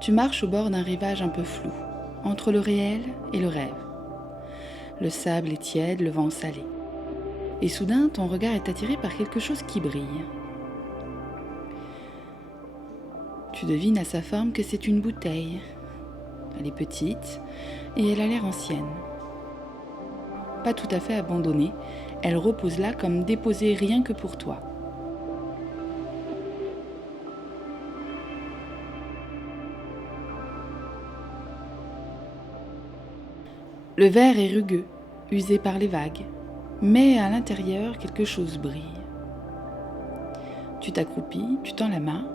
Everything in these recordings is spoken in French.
Tu marches au bord d'un rivage un peu flou, entre le réel et le rêve. Le sable est tiède, le vent salé. Et soudain, ton regard est attiré par quelque chose qui brille. Tu devines à sa forme que c'est une bouteille. Elle est petite et elle a l'air ancienne. Pas tout à fait abandonnée, elle repose là comme déposée rien que pour toi. Le verre est rugueux, usé par les vagues, mais à l'intérieur, quelque chose brille. Tu t'accroupis, tu tends la main,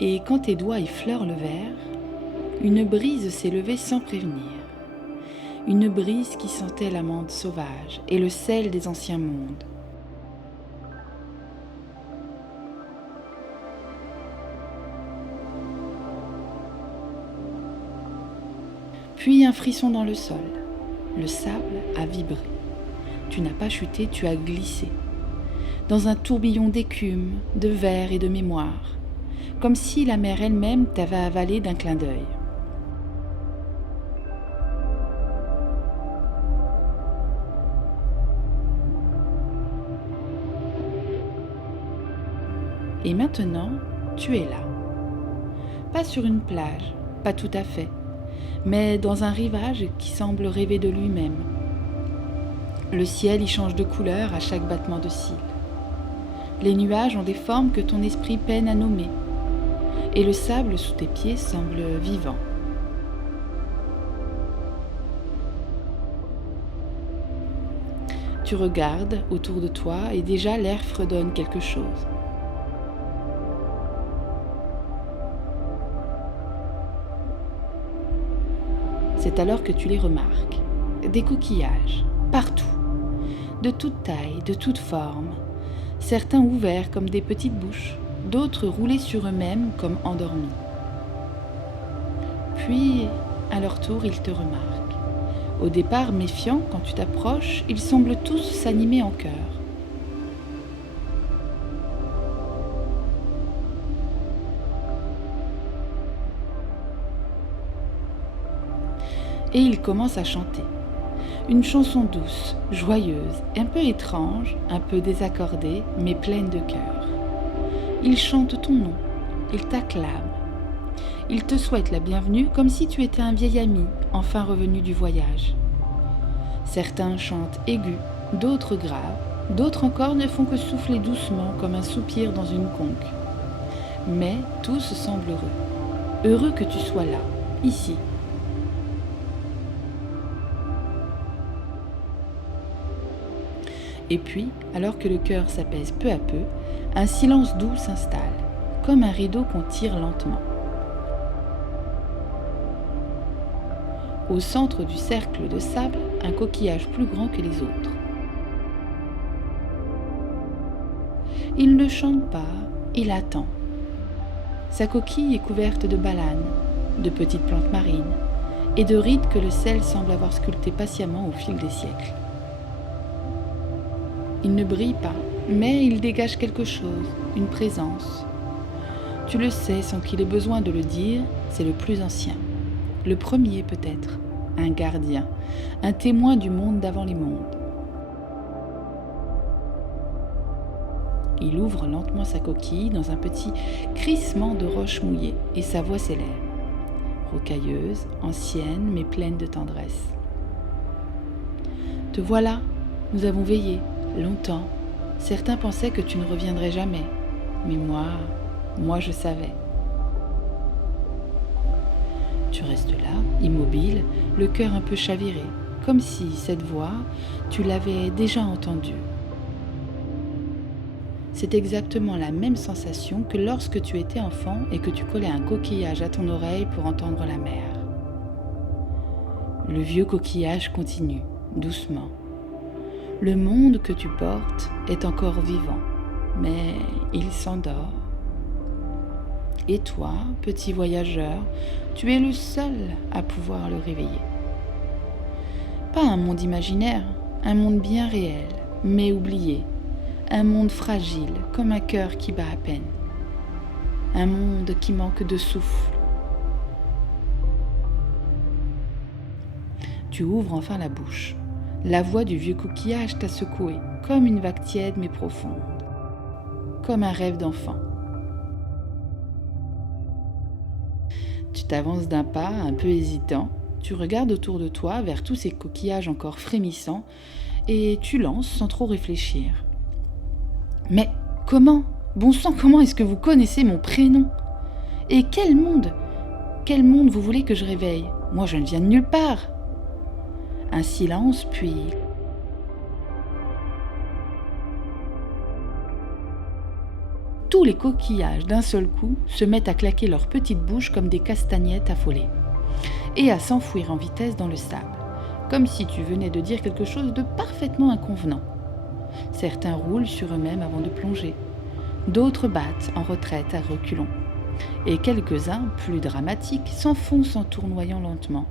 et quand tes doigts effleurent le verre, une brise s'est levée sans prévenir. Une brise qui sentait l'amande sauvage et le sel des anciens mondes. Puis un frisson dans le sol. Le sable a vibré. Tu n'as pas chuté, tu as glissé. Dans un tourbillon d'écume, de verre et de mémoire. Comme si la mer elle-même t'avait avalé d'un clin d'œil. Et maintenant, tu es là. Pas sur une plage, pas tout à fait, mais dans un rivage qui semble rêver de lui-même. Le ciel y change de couleur à chaque battement de cils. Les nuages ont des formes que ton esprit peine à nommer. Et le sable sous tes pieds semble vivant. Tu regardes autour de toi et déjà l'air fredonne quelque chose. C'est alors que tu les remarques. Des coquillages, partout, de toute taille, de toute forme, certains ouverts comme des petites bouches, d'autres roulés sur eux-mêmes comme endormis. Puis, à leur tour, ils te remarquent. Au départ méfiants, quand tu t'approches, ils semblent tous s'animer en chœur. Et ils commencent à chanter. Une chanson douce, joyeuse, un peu étrange, un peu désaccordée, mais pleine de cœur. Ils chantent ton nom, ils t'acclament. Ils te souhaitent la bienvenue comme si tu étais un vieil ami, enfin revenu du voyage. Certains chantent aigus, d'autres graves, d'autres encore ne font que souffler doucement comme un soupir dans une conque. Mais tous semblent heureux, heureux que tu sois là, ici. Et puis, alors que le cœur s'apaise peu à peu, un silence doux s'installe, comme un rideau qu'on tire lentement. Au centre du cercle de sable, un coquillage plus grand que les autres. Il ne chante pas, il attend. Sa coquille est couverte de balanes, de petites plantes marines et de rides que le sel semble avoir sculptées patiemment au fil des siècles. Il ne brille pas, mais il dégage quelque chose, une présence. Tu le sais sans qu'il ait besoin de le dire, c'est le plus ancien. Le premier peut-être, un gardien, un témoin du monde d'avant les mondes. Il ouvre lentement sa coquille dans un petit crissement de roches mouillées et sa voix s'élève, rocailleuse, ancienne mais pleine de tendresse. Te voilà, nous avons veillé. Longtemps, certains pensaient que tu ne reviendrais jamais, mais moi je savais. Tu restes là, immobile, le cœur un peu chaviré, comme si cette voix, tu l'avais déjà entendue. C'est exactement la même sensation que lorsque tu étais enfant et que tu collais un coquillage à ton oreille pour entendre la mer. Le vieux coquillage continue, doucement. Le monde que tu portes est encore vivant, mais il s'endort. Et toi, petit voyageur, tu es le seul à pouvoir le réveiller. Pas un monde imaginaire, un monde bien réel, mais oublié. Un monde fragile, comme un cœur qui bat à peine. Un monde qui manque de souffle. tu ouvres enfin la bouche. La voix du vieux coquillage t'a secoué, comme une vague tiède mais profonde, comme un rêve d'enfant. Tu t'avances d'un pas, un peu hésitant, tu regardes autour de toi vers tous ces coquillages encore frémissants et tu lances sans trop réfléchir. Mais comment ? Bon sang, comment est-ce que vous connaissez mon prénom ? Et quel monde vous voulez que je réveille ? Moi, je ne viens de nulle part. Un silence, puis... Tous les coquillages, d'un seul coup, se mettent à claquer leurs petites bouches comme des castagnettes affolées, et à s'enfouir en vitesse dans le sable, comme si tu venais de dire quelque chose de parfaitement inconvenant. Certains roulent sur eux-mêmes avant de plonger, d'autres battent en retraite à reculons, et quelques-uns, plus dramatiques, s'enfoncent en tournoyant lentement,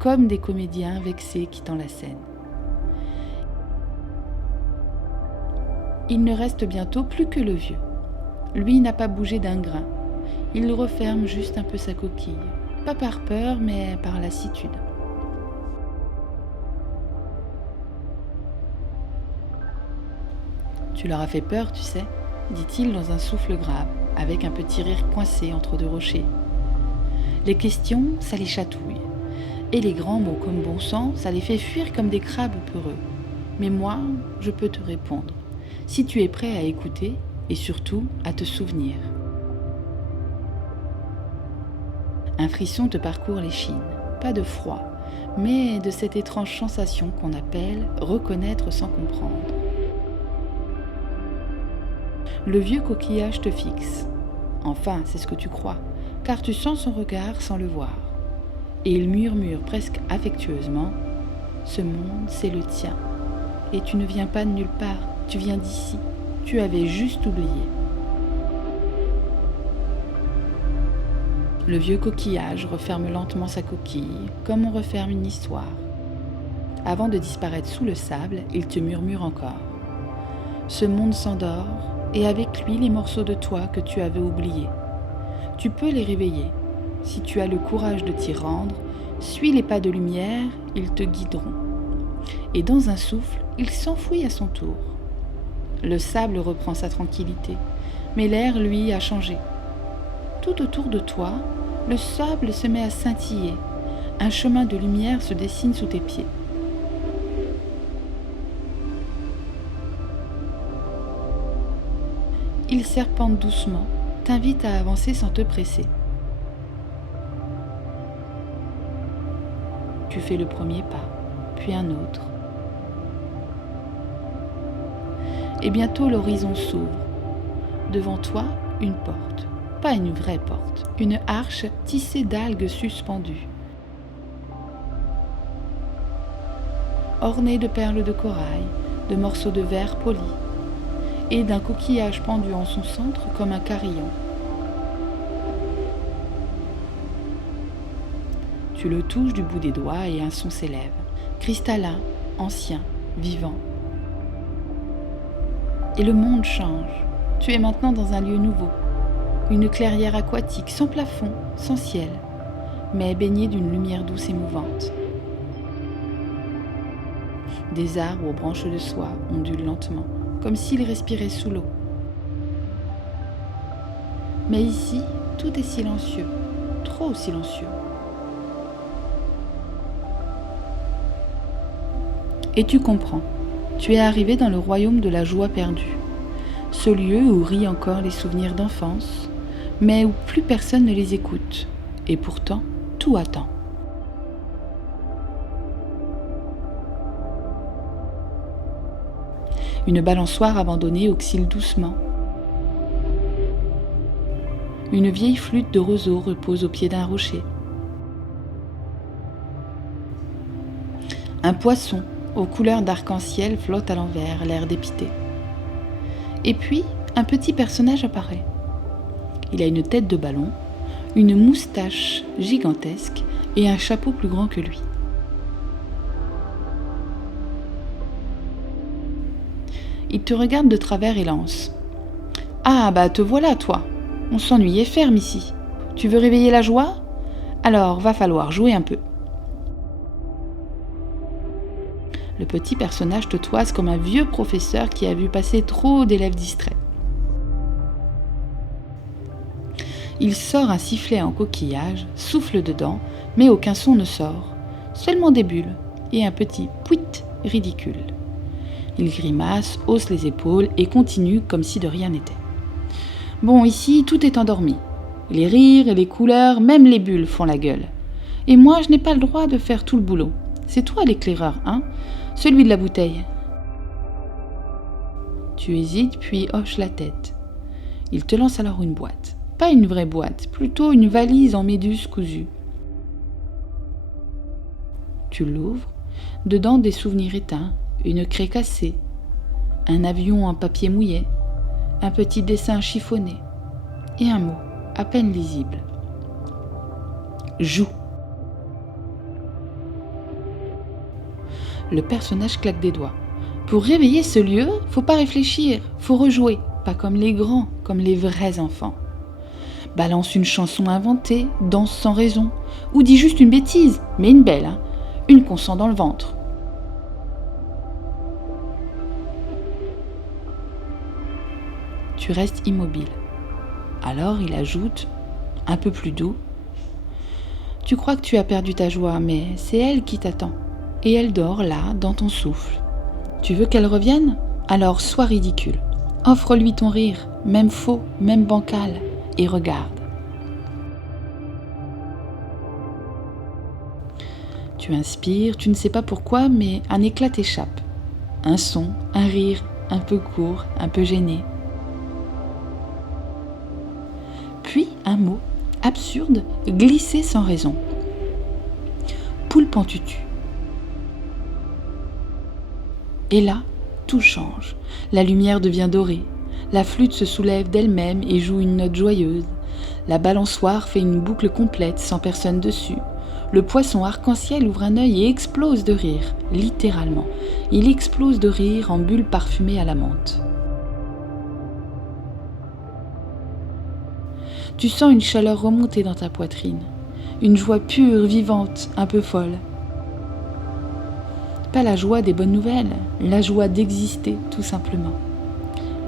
comme des comédiens vexés quittant la scène. Il ne reste bientôt plus que le vieux. Lui n'a pas bougé d'un grain. Il referme juste un peu sa coquille, pas par peur, mais par lassitude. Tu leur as fait peur, tu sais, dit-il dans un souffle grave, avec un petit rire coincé entre deux rochers. Les questions, ça les chatouille. Et les grands mots comme bon sang, ça les fait fuir comme des crabes peureux. Mais moi, je peux te répondre, si tu es prêt à écouter, et surtout à te souvenir. Un frisson te parcourt l'échine, pas de froid, mais de cette étrange sensation qu'on appelle reconnaître sans comprendre. Le vieux coquillage te fixe. Enfin, c'est ce que tu crois, car tu sens son regard sans le voir. Et il murmure presque affectueusement « Ce monde, c'est le tien. Et tu ne viens pas de nulle part, tu viens d'ici. Tu avais juste oublié. » Le vieux coquillage referme lentement sa coquille, comme on referme une histoire. Avant de disparaître sous le sable, il te murmure encore. Ce monde s'endort, et avec lui les morceaux de toi que tu avais oubliés. Tu peux les réveiller. Si tu as le courage de t'y rendre, suis les pas de lumière, ils te guideront. Et dans un souffle, il s'enfuit à son tour. Le sable reprend sa tranquillité, mais l'air, lui, a changé. Tout autour de toi, le sable se met à scintiller. Un chemin de lumière se dessine sous tes pieds. Il serpente doucement, t'invite à avancer sans te presser. Tu fais le premier pas, puis un autre. Et bientôt l'horizon s'ouvre. Devant toi, une porte. Pas une vraie porte, une arche tissée d'algues suspendues. Ornée de perles de corail, de morceaux de verre polis, et d'un coquillage pendu en son centre comme un carillon. Tu le touches du bout des doigts et un son s'élève, cristallin, ancien, vivant. Et le monde change. Tu es maintenant dans un lieu nouveau, une clairière aquatique sans plafond, sans ciel, mais baignée d'une lumière douce et mouvante. Des arbres aux branches de soie ondulent lentement, comme s'ils respiraient sous l'eau. Mais ici, tout est silencieux, trop silencieux. Et tu comprends, tu es arrivé dans le royaume de la joie perdue, ce lieu où rient encore les souvenirs d'enfance, mais où plus personne ne les écoute, et pourtant tout attend. Une balançoire abandonnée oscille doucement. Une vieille flûte de roseau repose au pied d'un rocher. Un poisson aux couleurs d'arc-en-ciel flotte à l'envers, l'air dépité. Et puis, un petit personnage apparaît. Il a une tête de ballon, une moustache gigantesque et un chapeau plus grand que lui. Il te regarde de travers et lance. « Ah, bah te voilà, toi. On s'ennuyait ferme ici. Tu veux réveiller la joie ? Alors, va falloir jouer un peu. » Le petit personnage te toise comme un vieux professeur qui a vu passer trop d'élèves distraits. Il sort un sifflet en coquillage, souffle dedans, mais aucun son ne sort, seulement des bulles et un petit pouit ridicule. Il grimace, hausse les épaules et continue comme si de rien n'était. Bon, ici, tout est endormi. Les rires et les couleurs, même les bulles font la gueule. Et moi, je n'ai pas le droit de faire tout le boulot. C'est toi l'éclaireur, hein ? Celui de la bouteille. Tu hésites, puis hoches la tête. Il te lance alors une boîte. Pas une vraie boîte, plutôt une valise en méduse cousue. Tu l'ouvres, dedans des souvenirs éteints, une craie cassée, un avion en papier mouillé, un petit dessin chiffonné et un mot à peine lisible. Joue. Le personnage claque des doigts. Pour réveiller ce lieu, faut pas réfléchir, faut rejouer, pas comme les grands, comme les vrais enfants. Balance une chanson inventée, danse sans raison, ou dis juste une bêtise, mais une belle, hein, une qu'on sent dans le ventre. Tu restes immobile. Alors il ajoute, un peu plus doux, « Tu crois que tu as perdu ta joie, mais c'est elle qui t'attend. Et elle dort là, dans ton souffle. Tu veux qu'elle revienne ? Alors sois ridicule. Offre-lui ton rire, même faux, même bancal, et regarde. » Tu inspires, tu ne sais pas pourquoi, mais un éclat t'échappe. Un son, un rire, un peu court, un peu gêné. Puis un mot, absurde, glissé sans raison. Poulpe en tutu. Et là, tout change. La lumière devient dorée. La flûte se soulève d'elle-même et joue une note joyeuse. La balançoire fait une boucle complète sans personne dessus. Le poisson arc-en-ciel ouvre un œil et explose de rire, littéralement. Il explose de rire en bulles parfumées à la menthe. Tu sens une chaleur remonter dans ta poitrine, une joie pure, vivante, un peu folle. Pas la joie des bonnes nouvelles, la joie d'exister, tout simplement.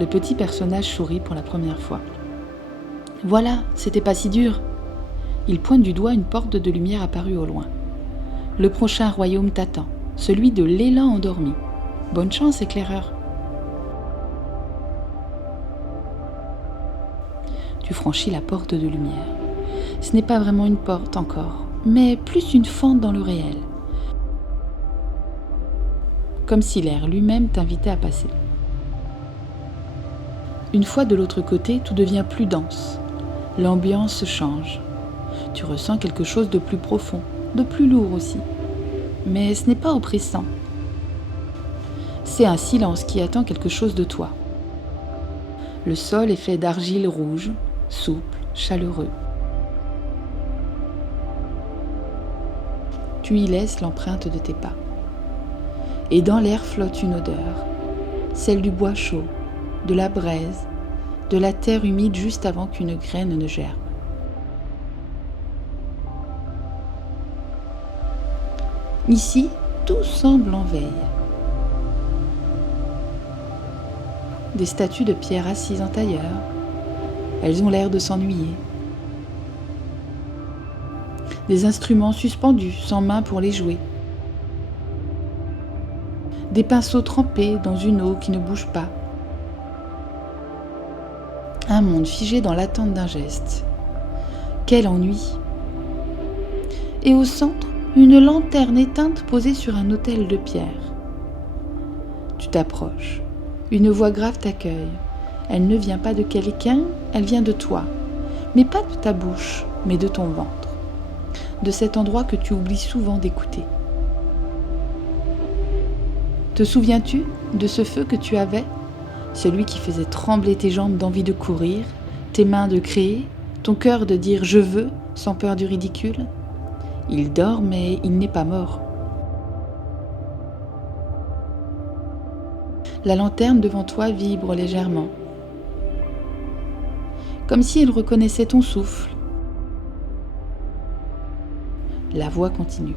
Le petit personnage sourit pour la première fois. Voilà, c'était pas si dur. Il pointe du doigt une porte de lumière apparue au loin. Le prochain royaume t'attend, celui de l'élan endormi. Bonne chance, éclaireur. Tu franchis la porte de lumière. Ce n'est pas vraiment une porte encore, mais plus une fente dans le réel. Comme si l'air lui-même t'invitait à passer. Une fois de l'autre côté, tout devient plus dense. L'ambiance change. Tu ressens quelque chose de plus profond, de plus lourd aussi. Mais ce n'est pas oppressant. C'est un silence qui attend quelque chose de toi. Le sol est fait d'argile rouge, souple, chaleureux. Tu y laisses l'empreinte de tes pas. Et dans l'air flotte une odeur, celle du bois chaud, de la braise, de la terre humide juste avant qu'une graine ne germe. Ici, tout semble en veille. Des statues de pierre assises en tailleur, elles ont l'air de s'ennuyer. Des instruments suspendus, sans main pour les jouer. Des pinceaux trempés dans une eau qui ne bouge pas. Un monde figé dans l'attente d'un geste. Quel ennui! Et au centre, une lanterne éteinte posée sur un autel de pierre. Tu t'approches. Une voix grave t'accueille. Elle ne vient pas de quelqu'un, elle vient de toi. Mais pas de ta bouche, mais de ton ventre. De cet endroit que tu oublies souvent d'écouter. Te souviens-tu de ce feu que tu avais ? Celui qui faisait trembler tes jambes d'envie de courir, tes mains de créer, ton cœur de dire « je veux » sans peur du ridicule ? Il dort, mais il n'est pas mort. La lanterne devant toi vibre légèrement, comme si elle reconnaissait ton souffle. La voix continue.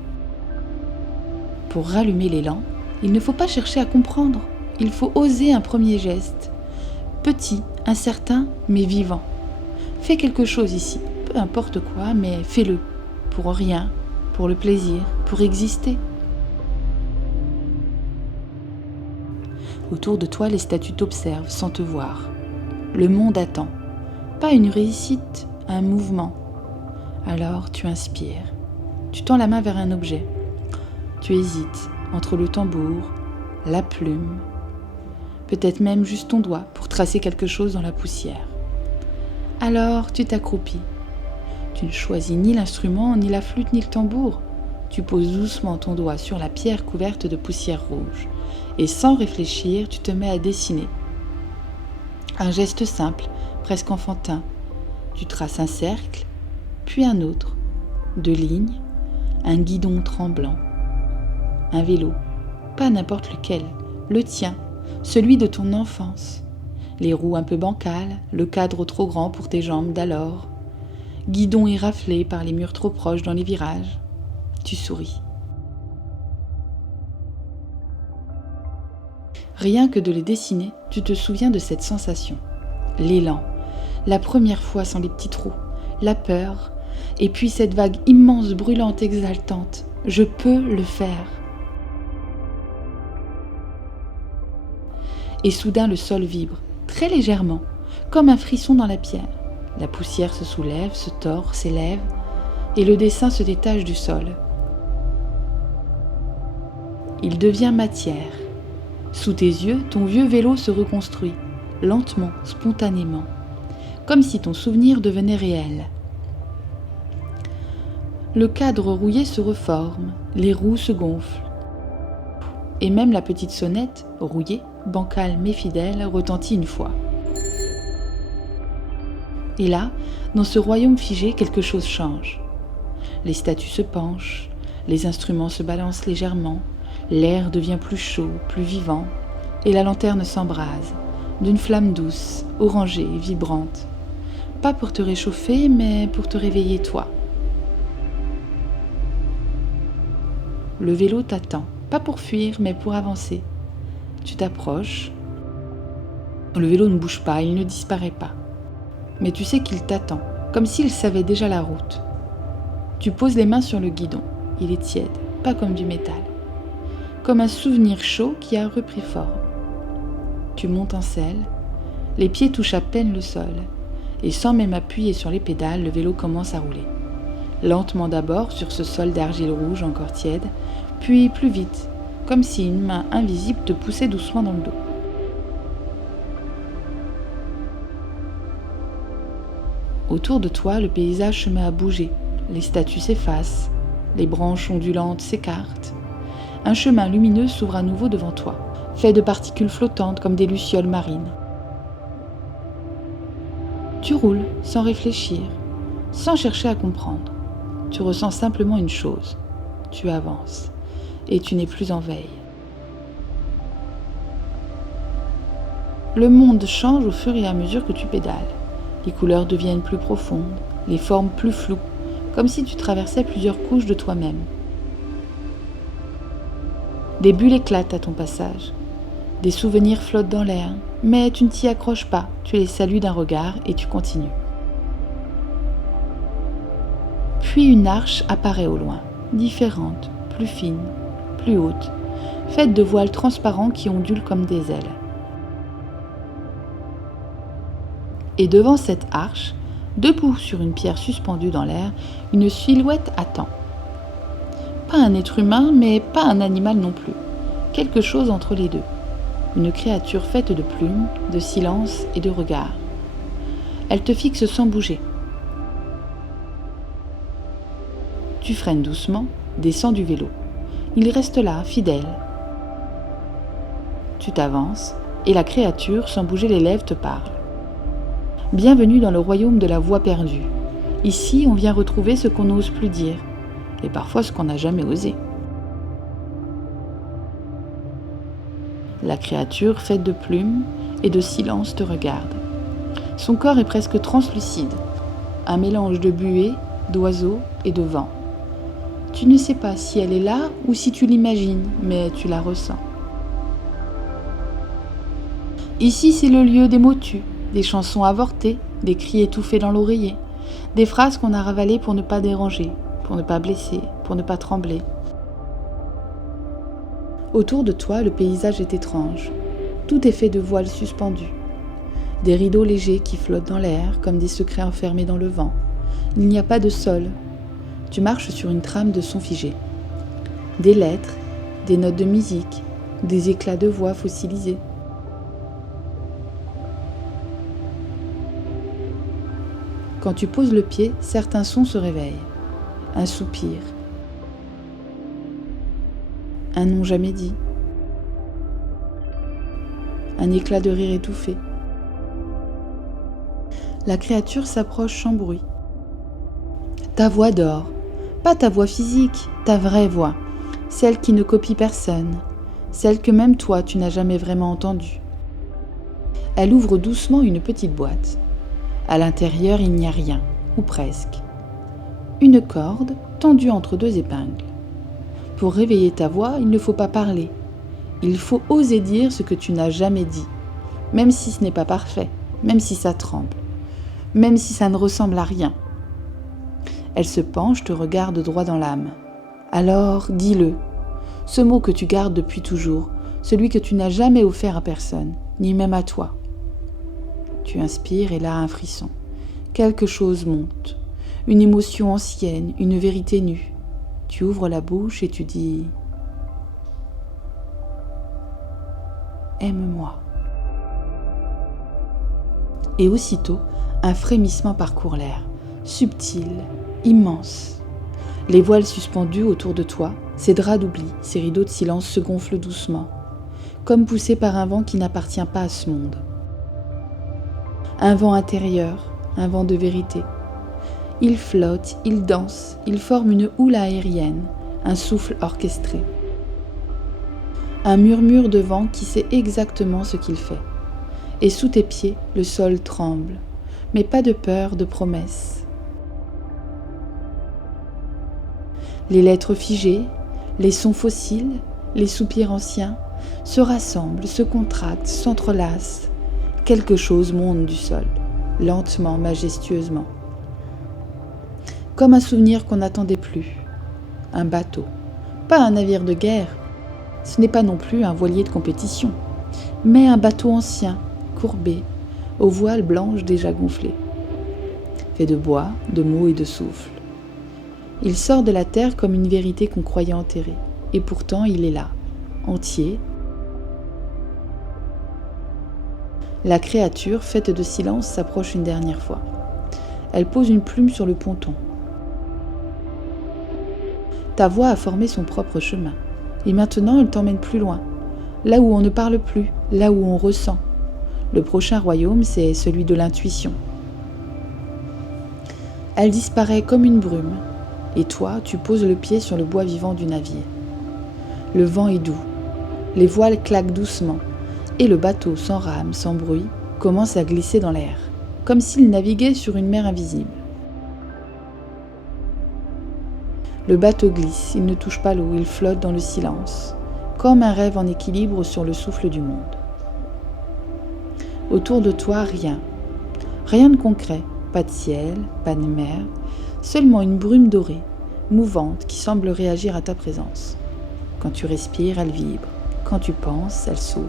Pour rallumer l'élan, Il ne faut pas chercher à comprendre, il faut oser un premier geste. Petit, incertain, mais vivant. Fais quelque chose ici, peu importe quoi, mais fais-le. Pour rien, pour le plaisir, pour exister. Autour de toi, les statues t'observent sans te voir. Le monde attend. Pas une réussite, un mouvement. Alors tu inspires. Tu tends la main vers un objet. Tu hésites entre le tambour, la plume, peut-être même juste ton doigt pour tracer quelque chose dans la poussière. Alors tu t'accroupis. Tu ne choisis ni l'instrument, ni la flûte, ni le tambour. Tu poses doucement ton doigt sur la pierre couverte de poussière rouge et sans réfléchir, tu te mets à dessiner. Un geste simple, presque enfantin. Tu traces un cercle, puis un autre, 2 lignes, un guidon tremblant, un vélo, pas n'importe lequel, le tien, celui de ton enfance. Les roues un peu bancales, le cadre trop grand pour tes jambes d'alors, guidon éraflé par les murs trop proches dans les virages. Tu souris. Rien que de les dessiner, tu te souviens de cette sensation. L'élan, la première fois sans les petits trous, la peur, et puis cette vague immense, brûlante, exaltante. Je peux le faire. Et soudain le sol vibre, très légèrement, comme un frisson dans la pierre. La poussière se soulève, se tord, s'élève, et le dessin se détache du sol. Il devient matière. Sous tes yeux, ton vieux vélo se reconstruit, lentement, spontanément, comme si ton souvenir devenait réel. Le cadre rouillé se reforme, les roues se gonflent, et même la petite sonnette, rouillée, bancale mais fidèle, retentit une fois. Et là, dans ce royaume figé, quelque chose change. Les statues se penchent, les instruments se balancent légèrement, l'air devient plus chaud, plus vivant, et la lanterne s'embrase, d'une flamme douce, orangée, vibrante. Pas pour te réchauffer, mais pour te réveiller toi. Le vélo t'attend, pas pour fuir, mais pour avancer. Tu t'approches. Le vélo ne bouge pas, il ne disparaît pas. Mais tu sais qu'il t'attend, comme s'il savait déjà la route. Tu poses les mains sur le guidon. Il est tiède, pas comme du métal. Comme un souvenir chaud qui a repris forme. Tu montes en selle, les pieds touchent à peine le sol, et sans même appuyer sur les pédales, le vélo commence à rouler. Lentement d'abord sur ce sol d'argile rouge encore tiède, puis plus vite, comme si une main invisible te poussait doucement dans le dos. Autour de toi, le paysage se met à bouger, les statues s'effacent, les branches ondulantes s'écartent. Un chemin lumineux s'ouvre à nouveau devant toi, fait de particules flottantes comme des lucioles marines. Tu roules sans réfléchir, sans chercher à comprendre. Tu ressens simplement une chose, tu avances, et tu n'es plus en veille. Le monde change au fur et à mesure que tu pédales. Les couleurs deviennent plus profondes, les formes plus floues, comme si tu traversais plusieurs couches de toi-même. Des bulles éclatent à ton passage. Des souvenirs flottent dans l'air, mais tu ne t'y accroches pas, tu les salues d'un regard et tu continues. Puis une arche apparaît au loin, différente, plus fine, plus haute, faite de voiles transparents qui ondulent comme des ailes. Et devant cette arche, debout sur une pierre suspendue dans l'air, une silhouette attend. Pas un être humain, mais pas un animal non plus. Quelque chose entre les deux. Une créature faite de plumes, de silence et de regard. Elle te fixe sans bouger. Tu freines doucement, descends du vélo. Il reste là, fidèle. Tu t'avances, et la créature, sans bouger les lèvres, te parle. Bienvenue dans le royaume de la voix perdue. Ici, on vient retrouver ce qu'on n'ose plus dire, et parfois ce qu'on n'a jamais osé. La créature, faite de plumes et de silence, te regarde. Son corps est presque translucide, un mélange de buée, d'oiseaux et de vent. Tu ne sais pas si elle est là ou si tu l'imagines, mais tu la ressens. Ici, c'est le lieu des mots tus, des chansons avortées, des cris étouffés dans l'oreiller, des phrases qu'on a ravalées pour ne pas déranger, pour ne pas blesser, pour ne pas trembler. Autour de toi, le paysage est étrange. Tout est fait de voiles suspendus. Des rideaux légers qui flottent dans l'air comme des secrets enfermés dans le vent. Il n'y a pas de sol. Tu marches sur une trame de sons figés. Des lettres, des notes de musique, des éclats de voix fossilisés. Quand tu poses le pied, certains sons se réveillent. Un soupir. Un nom jamais dit. Un éclat de rire étouffé. La créature s'approche sans bruit. Ta voix dort. Pas ta voix physique, ta vraie voix. Celle qui ne copie personne. Celle que même toi tu n'as jamais vraiment entendue. Elle ouvre doucement une petite boîte. À l'intérieur, il n'y a rien, ou presque. Une corde tendue entre deux épingles. Pour réveiller ta voix, il ne faut pas parler. Il faut oser dire ce que tu n'as jamais dit, même si ce n'est pas parfait, même si ça tremble, même si ça ne ressemble à rien. Elle se penche, te regarde droit dans l'âme. Alors, dis-le, ce mot que tu gardes depuis toujours, celui que tu n'as jamais offert à personne, ni même à toi. Tu inspires et là un frisson. Quelque chose monte, une émotion ancienne, une vérité nue. Tu ouvres la bouche et tu dis « Aime-moi ». Et aussitôt, un frémissement parcourt l'air, subtil, immense. Les voiles suspendues autour de toi, ces draps d'oubli, ces rideaux de silence se gonflent doucement, comme poussés par un vent qui n'appartient pas à ce monde. Un vent intérieur, un vent de vérité. Il flotte, il danse, il forme une houle aérienne, un souffle orchestré. Un murmure de vent qui sait exactement ce qu'il fait. Et sous tes pieds, le sol tremble, mais pas de peur, de promesse. Les lettres figées, les sons fossiles, les soupirs anciens se rassemblent, se contractent, s'entrelacent. Quelque chose monte du sol, lentement, majestueusement. Comme un souvenir qu'on n'attendait plus. Un bateau. Pas un navire de guerre. Ce n'est pas non plus un voilier de compétition. Mais un bateau ancien, courbé, aux voiles blanches déjà gonflées. Fait de bois, de mots et de souffle. Il sort de la terre comme une vérité qu'on croyait enterrée. Et pourtant, il est là, entier. La créature, faite de silence, s'approche une dernière fois. Elle pose une plume sur le ponton. Ta voix a formé son propre chemin. Et maintenant, elle t'emmène plus loin. Là où on ne parle plus, là où on ressent. Le prochain royaume, c'est celui de l'intuition. Elle disparaît comme une brume. Et toi, tu poses le pied sur le bois vivant du navire. Le vent est doux. Les voiles claquent doucement. Et le bateau, sans rame, sans bruit, commence à glisser dans l'air, comme s'il naviguait sur une mer invisible. Le bateau glisse, il ne touche pas l'eau, il flotte dans le silence, comme un rêve en équilibre sur le souffle du monde. Autour de toi, rien. Rien de concret, pas de ciel, pas de mer, seulement une brume dorée, mouvante, qui semble réagir à ta présence. Quand tu respires, elle vibre. Quand tu penses, elle s'ouvre.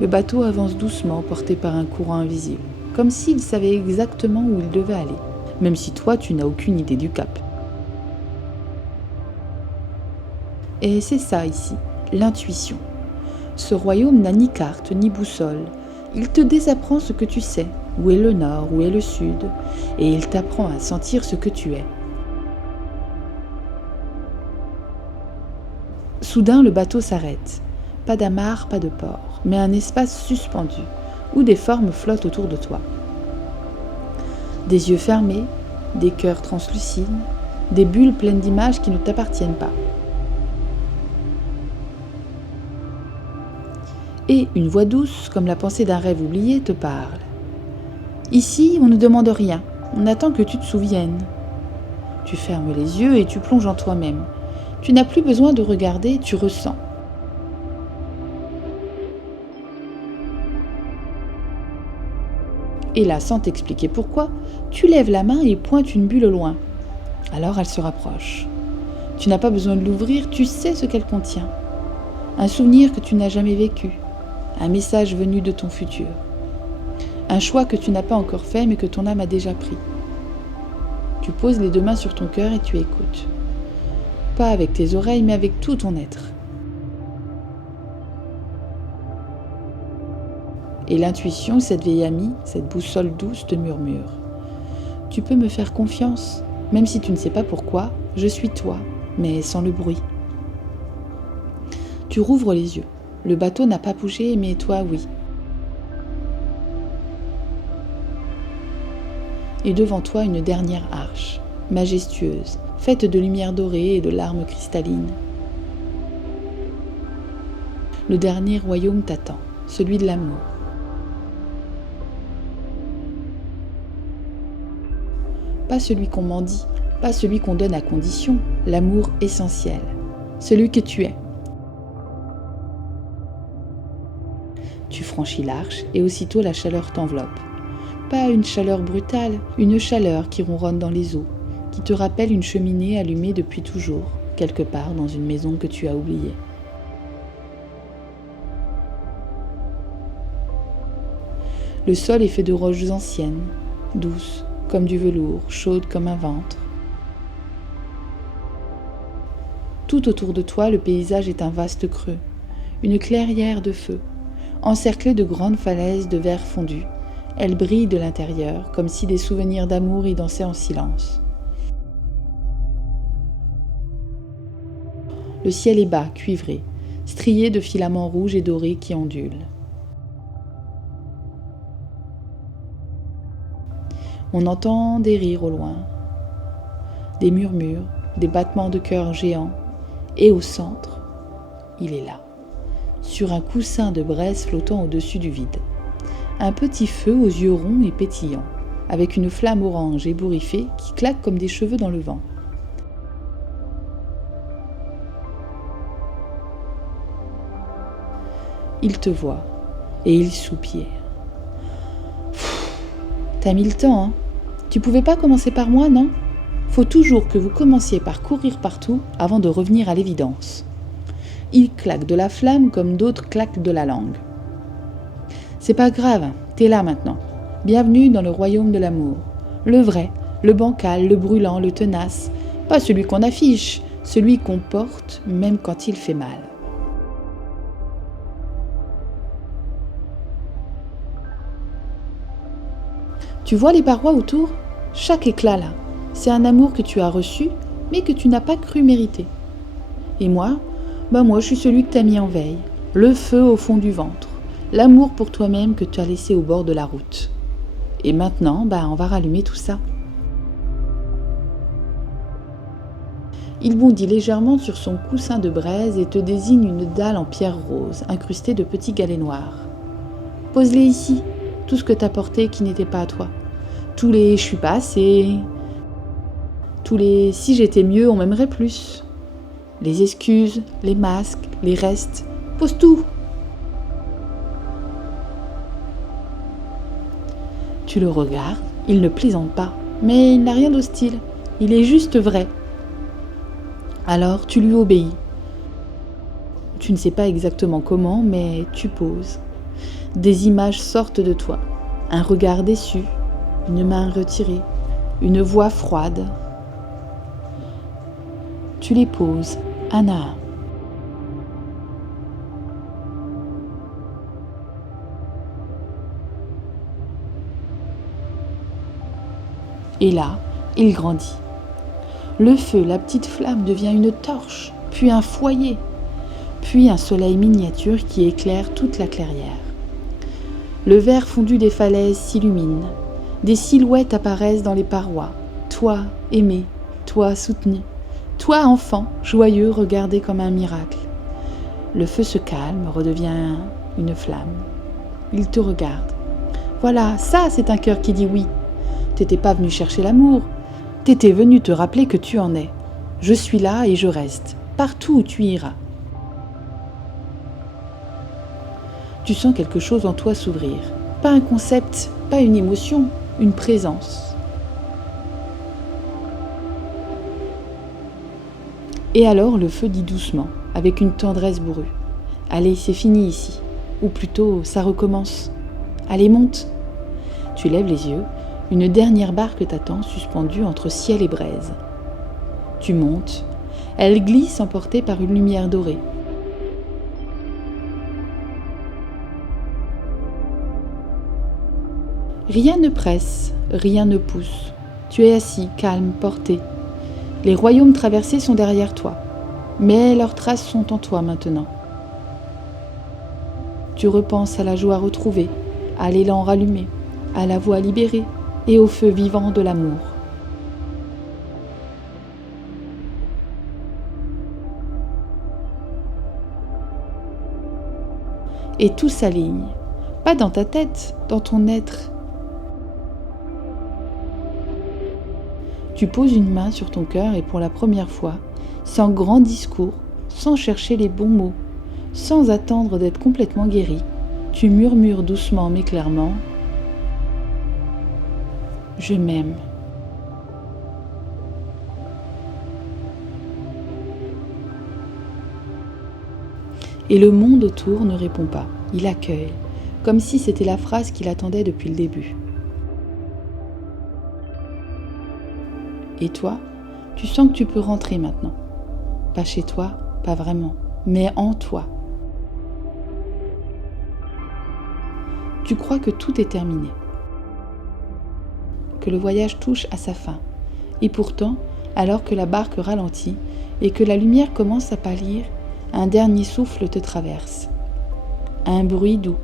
Le bateau avance doucement, porté par un courant invisible, comme s'il savait exactement où il devait aller, même si toi, tu n'as aucune idée du cap. Et c'est ça ici, l'intuition. Ce royaume n'a ni carte, ni boussole. Il te désapprend ce que tu sais, où est le nord, où est le sud, et il t'apprend à sentir ce que tu es. Soudain, le bateau s'arrête. Pas d'amarre, pas de port, mais un espace suspendu, où des formes flottent autour de toi. Des yeux fermés, des cœurs translucides, des bulles pleines d'images qui ne t'appartiennent pas. Et une voix douce, comme la pensée d'un rêve oublié, te parle. Ici, on ne demande rien, on attend que tu te souviennes. Tu fermes les yeux et tu plonges en toi-même. Tu n'as plus besoin de regarder, tu ressens. Et là, sans t'expliquer pourquoi, tu lèves la main et pointes une bulle au loin. Alors elle se rapproche. Tu n'as pas besoin de l'ouvrir, tu sais ce qu'elle contient. Un souvenir que tu n'as jamais vécu, un message venu de ton futur. Un choix que tu n'as pas encore fait mais que ton âme a déjà pris. Tu poses les deux mains sur ton cœur et tu écoutes. Pas avec tes oreilles mais avec tout ton être. Et l'intuition, cette vieille amie, cette boussole douce te murmure. Tu peux me faire confiance, même si tu ne sais pas pourquoi, je suis toi, mais sans le bruit. Tu rouvres les yeux. Le bateau n'a pas bougé, mais toi, oui. Et devant toi, une dernière arche, majestueuse, faite de lumière dorée et de larmes cristallines. Le dernier royaume t'attend, celui de l'amour. Pas celui qu'on mendie, pas celui qu'on donne à condition, l'amour essentiel, celui que tu es. Tu franchis l'arche et aussitôt la chaleur t'enveloppe. Pas une chaleur brutale, une chaleur qui ronronne dans les os, qui te rappelle une cheminée allumée depuis toujours, quelque part dans une maison que tu as oubliée. Le sol est fait de roches anciennes, douces, comme du velours, chaude comme un ventre. Tout autour de toi, le paysage est un vaste creux, une clairière de feu, encerclée de grandes falaises de verre fondu. Elle brille de l'intérieur, comme si des souvenirs d'amour y dansaient en silence. Le ciel est bas, cuivré, strié de filaments rouges et dorés qui ondulent. On entend des rires au loin, des murmures, des battements de cœur géants, et au centre, il est là, sur un coussin de braise flottant au-dessus du vide. Un petit feu aux yeux ronds et pétillants, avec une flamme orange ébouriffée qui claque comme des cheveux dans le vent. Il te voit, et il soupire. T'as mis le temps, hein? Tu pouvais pas commencer par moi, non? Faut toujours que vous commenciez par courir partout avant de revenir à l'évidence. Il claque de la flamme comme d'autres claquent de la langue. C'est pas grave, t'es là maintenant. Bienvenue dans le royaume de l'amour. Le vrai, le bancal, le brûlant, le tenace. Pas celui qu'on affiche, celui qu'on porte même quand il fait mal. Tu vois les parois autour? Chaque éclat là, c'est un amour que tu as reçu, mais que tu n'as pas cru mériter. Et moi, moi je suis celui que t'as mis en veille, le feu au fond du ventre, l'amour pour toi-même que tu as laissé au bord de la route. Et maintenant, on va rallumer tout ça. Il bondit légèrement sur son coussin de braise et te désigne une dalle en pierre rose, incrustée de petits galets noirs. Pose-les ici, tout ce que t'as porté qui n'était pas à toi. Tous les « je suis pas assez », tous les « si j'étais mieux, on m'aimerait plus », les excuses, les masques, les restes, pose tout. Tu le regardes, il ne plaisante pas, mais il n'a rien d'hostile, il est juste vrai. Alors tu lui obéis. Tu ne sais pas exactement comment, mais tu poses. Des images sortent de toi, un regard déçu, une main retirée, une voix froide. Tu les poses, un à un. Et là, il grandit. Le feu, la petite flamme devient une torche, puis un foyer, puis un soleil miniature qui éclaire toute la clairière. Le verre fondu des falaises s'illumine. Des silhouettes apparaissent dans les parois. Toi, aimé, toi, soutenu. Toi, enfant, joyeux, regardé comme un miracle. Le feu se calme, redevient une flamme. Il te regarde. Voilà, ça, c'est un cœur qui dit oui. T'étais pas venu chercher l'amour. T'étais venu te rappeler que tu en es. Je suis là et je reste. partout où tu iras. Tu sens quelque chose en toi s'ouvrir. Pas un concept, pas une émotion, une présence. Et alors le feu dit doucement, avec une tendresse bourrue. Allez, c'est fini ici. Ou plutôt, ça recommence. Allez, monte. Tu lèves les yeux, une dernière barque t'attend suspendue entre ciel et braise. Tu montes, elle glisse emportée par une lumière dorée. Rien ne presse, rien ne pousse. Tu es assis, calme, porté. Les royaumes traversés sont derrière toi, mais leurs traces sont en toi maintenant. Tu repenses à la joie retrouvée, à l'élan rallumé, à la voix libérée et au feu vivant de l'amour. Et tout s'aligne, pas dans ta tête, dans ton être. Tu poses une main sur ton cœur et pour la première fois, sans grand discours, sans chercher les bons mots, sans attendre d'être complètement guéri, tu murmures doucement mais clairement « Je m'aime ». Et le monde autour ne répond pas, il accueille, comme si c'était la phrase qu'il attendait depuis le début. Et toi, tu sens que tu peux rentrer maintenant. Pas chez toi, pas vraiment, mais en toi. Tu crois que tout est terminé, que le voyage touche à sa fin. Et pourtant, alors que la barque ralentit et que la lumière commence à pâlir, un dernier souffle te traverse. Un bruit doux,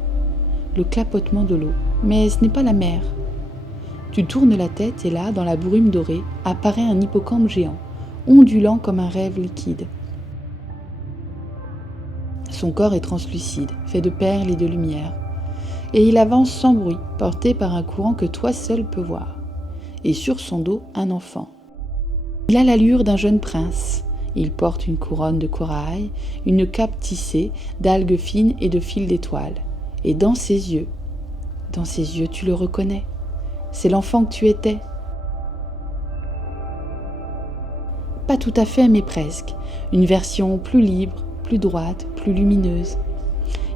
le clapotement de l'eau, mais ce n'est pas la mer. Tu tournes la tête et là, dans la brume dorée, apparaît un hippocampe géant, ondulant comme un rêve liquide. Son corps est translucide, fait de perles et de lumière, et il avance sans bruit, porté par un courant que toi seul peux voir. Et sur son dos, un enfant. Il a l'allure d'un jeune prince. Il porte une couronne de corail, une cape tissée d'algues fines et de fils d'étoiles. Et dans ses yeux, tu le reconnais. C'est l'enfant que tu étais. Pas tout à fait, mais presque. Une version plus libre, plus droite, plus lumineuse.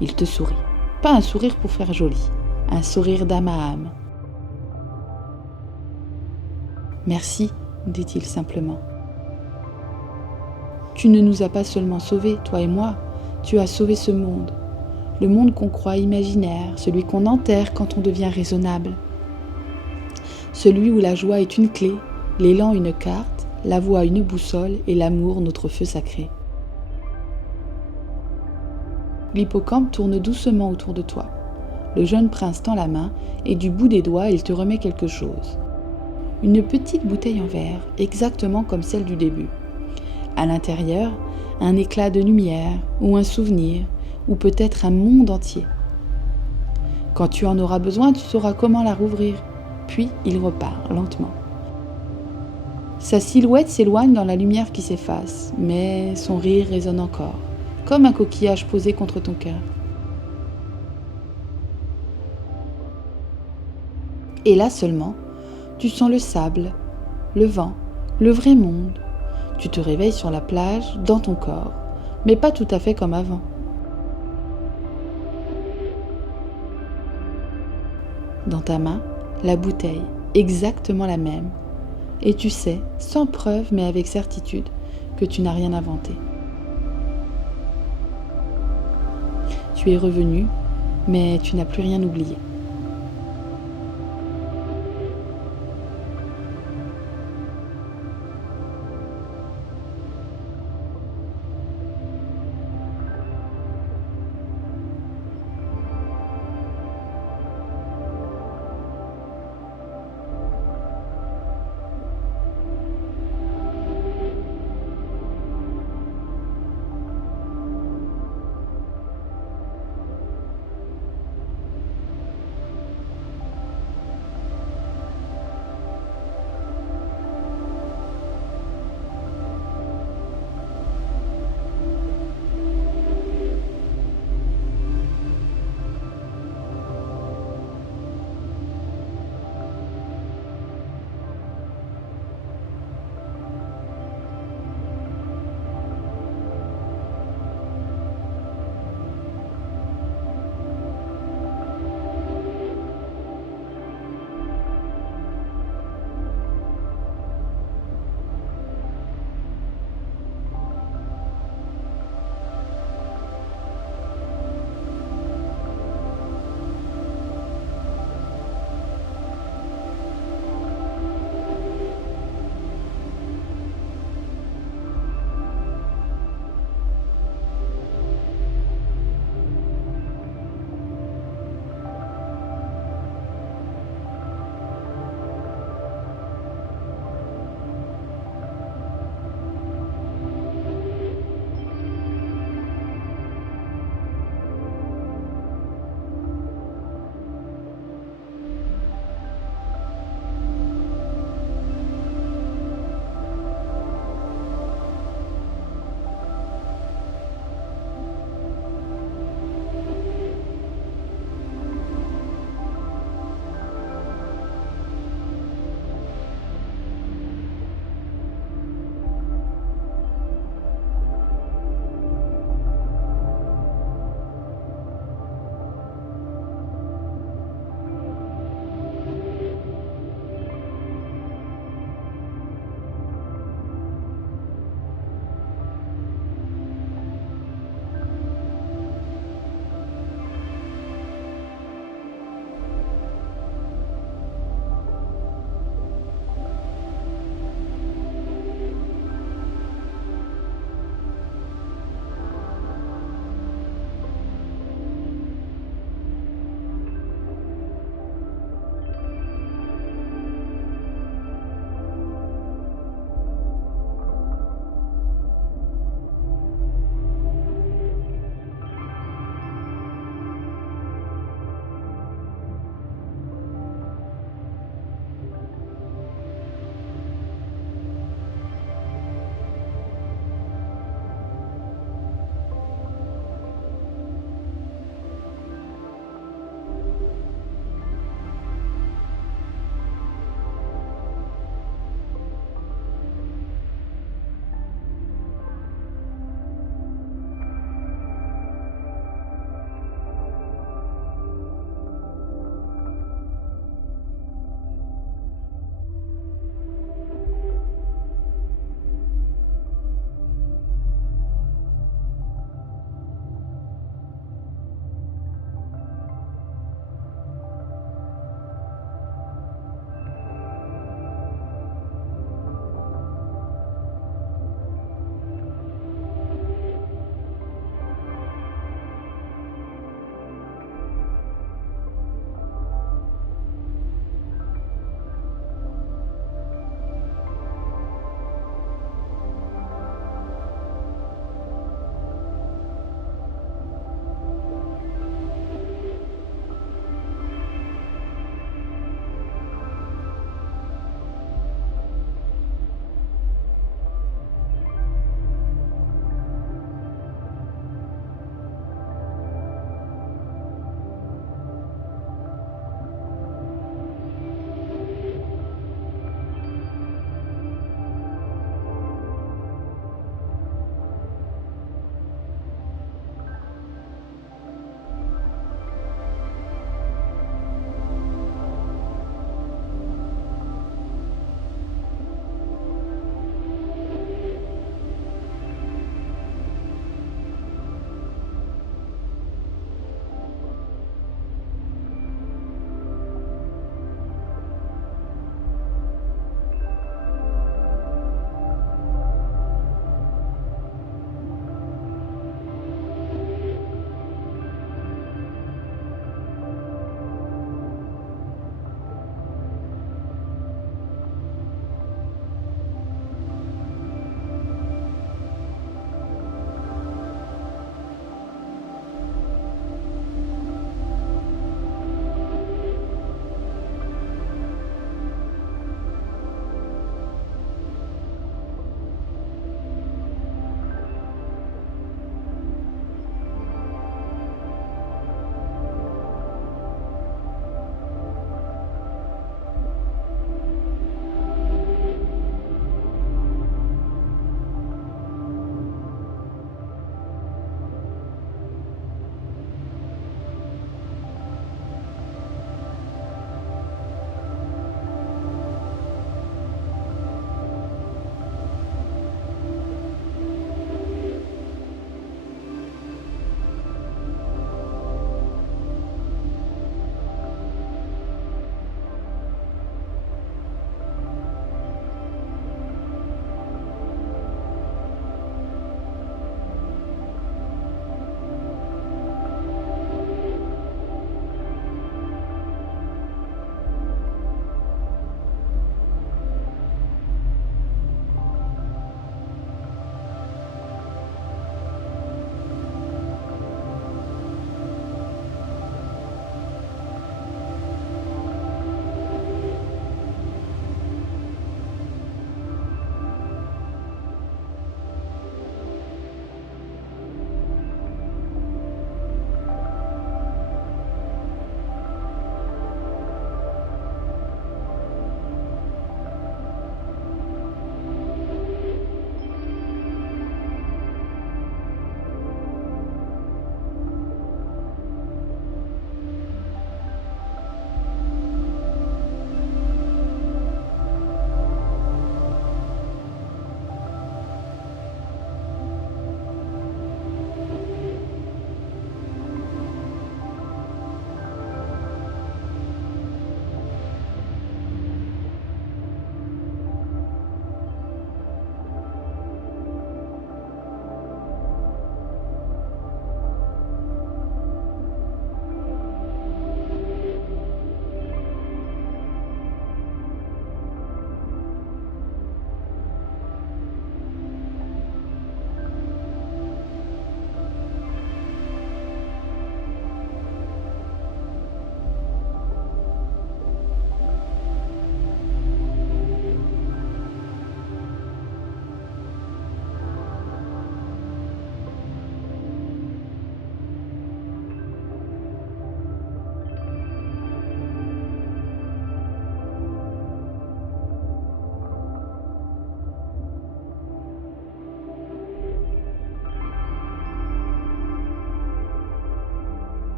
Il te sourit. Pas un sourire pour faire joli, un sourire d'âme à âme. Merci, dit-il simplement. Tu ne nous as pas seulement sauvés, toi et moi, tu as sauvé ce monde. Le monde qu'on croit imaginaire, celui qu'on enterre quand on devient raisonnable. Celui où la joie est une clé, l'élan une carte, la voix une boussole et l'amour notre feu sacré. L'hippocampe tourne doucement autour de toi. Le jeune prince tend la main et du bout des doigts, il te remet quelque chose. Une petite bouteille en verre, exactement comme celle du début. À l'intérieur, un éclat de lumière ou un souvenir, ou peut-être un monde entier. Quand tu en auras besoin, tu sauras comment la rouvrir. Puis il repart lentement. Sa silhouette s'éloigne dans la lumière qui s'efface, mais son rire résonne encore, comme un coquillage posé contre ton cœur. Et là seulement, tu sens le sable, le vent, le vrai monde. Tu te réveilles sur la plage, dans ton corps, mais pas tout à fait comme avant. Dans ta main, la bouteille, exactement la même. Et tu sais, sans preuve mais avec certitude, que tu n'as rien inventé. Tu es revenu, mais tu n'as plus rien oublié.